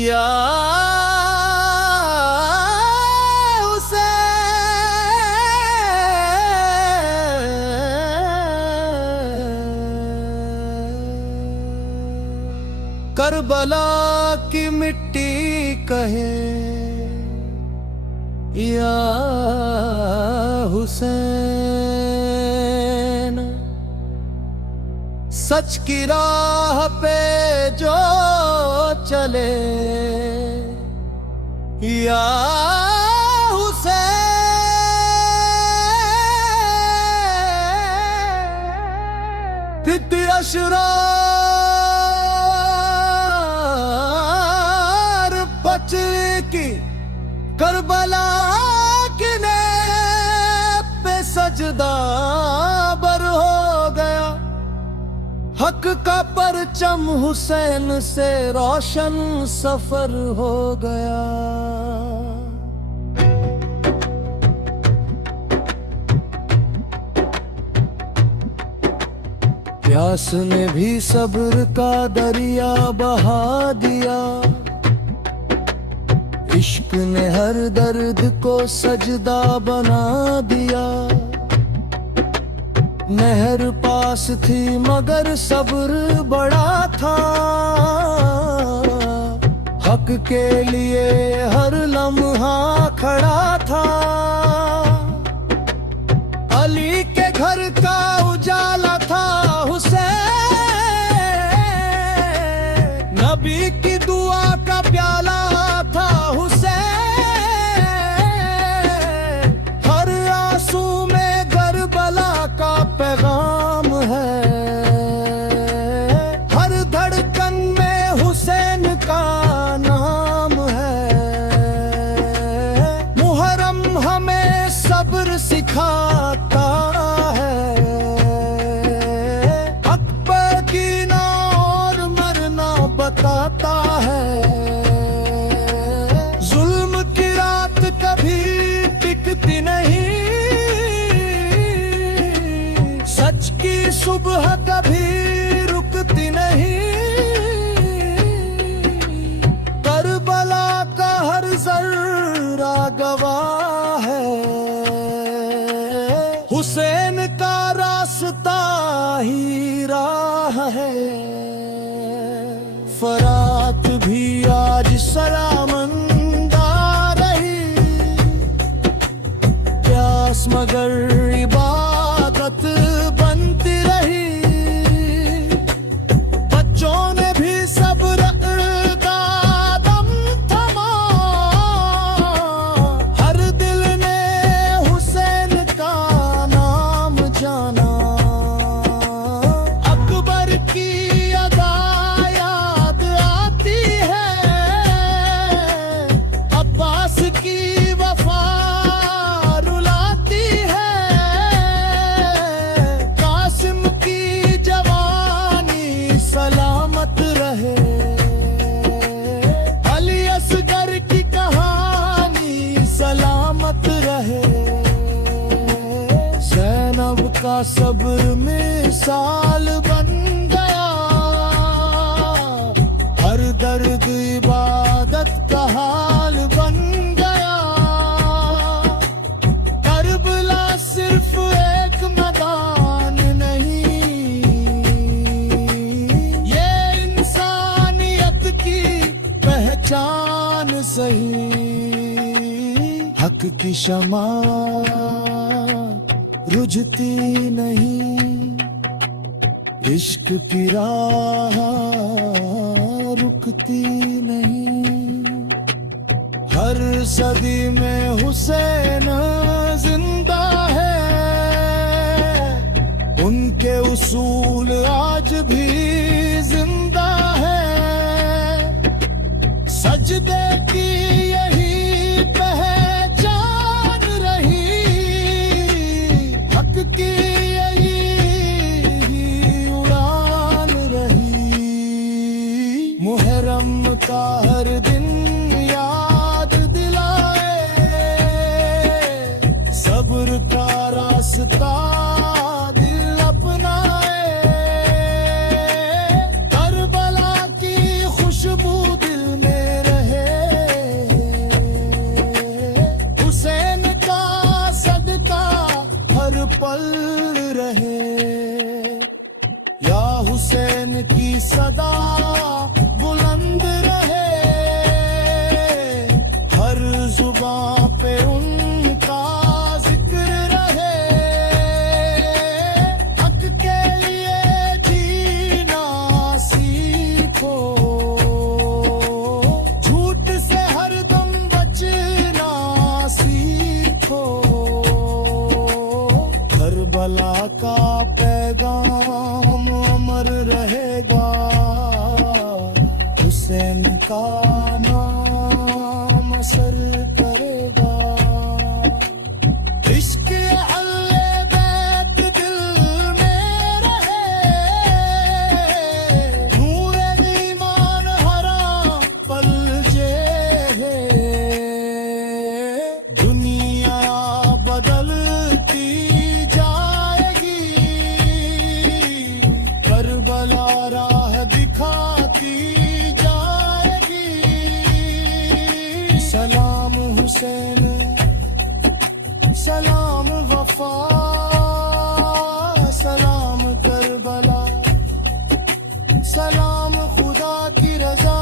या करबला की मिट्टी कहे या हुसैन, सच की राह पे जो चले या हुसैन, फित्ती अशरार बच की करबला के पे सजदा बर हो गया। हक का परचम हुसैन से रोशन सफर हो गया। प्यास ने भी सब्र का दरिया बहा दिया। इश्क ने हर दर्द को सजदा बना दिया। नहर पास थी मगर सब्र बड़ा था। हक के लिए हर लम्हा खड़ा था। अली के घर का उजाला था हुसैन, नबी की दुआ का प्याला था हुसैन। हर आंसू में करबला का पैगाम है। हर धड़कन में हुसैन का नाम है। मुहर्रम हमें सब्र सिखाता है। हक पर जीना और मरना बताता है। जुल्म की रात कभी टिकती नहीं। सच की सुबह कभी रुकती नहीं। करबला का हर जर्रा गवाह है। हुसैन का रास्ता ही राह है। फरात भी आज सलामंदा रही। प्यास मगर इबादत बनती रही। बच्चों ने भी सब्र का दम थमा। हर दिल ने हुसैन का नाम जाना। अकबर की अदा याद आती है। अब्बास की वफा रुलाती है। कासिम की जवानी सलामत रहे। अली असगर की कहानी सलामत रहे। ज़ैनब का सब्र मिसाल बन गया। हर दर्द इबादत का हाल बन गया। करबला सिर्फ एक मैदान नहीं, ये इंसानियत की पहचान सही। हक की शमा रुझती नहीं। इश्क की राह रुक रुकती नहीं। हर सदी में हुसैन जिंदा है, उनके उसूल आज भी जिंदा है। सजदे की यही पहचान रही, हक की यही उड़ान रही। मुहर्रम का हर दिन याद दिलाए, सब्र का रास्ता दिल अपनाए। करबला की खुशबू दिल में रहे, हुसैन का सदका हर पल रहे। या हुसैन की सदा बुलंद रहे, हर जुबां पे उनका जिक्र रहे। हक के लिए जीना सीखो, झूठ से हरदम बचना सीखो। करबला का पैगाम अमर रहेगा, हुसैन का नाम असर करेगा। इश्क अहले बैत दिल में रहे, नूर ईमान हरा पलजे है। दुनिया बदलती जाएगी, करबला राह दिखाती जाएगी। सलाम हुसैन, सलाम वफा, सलाम करबला, सलाम खुदा की रजा।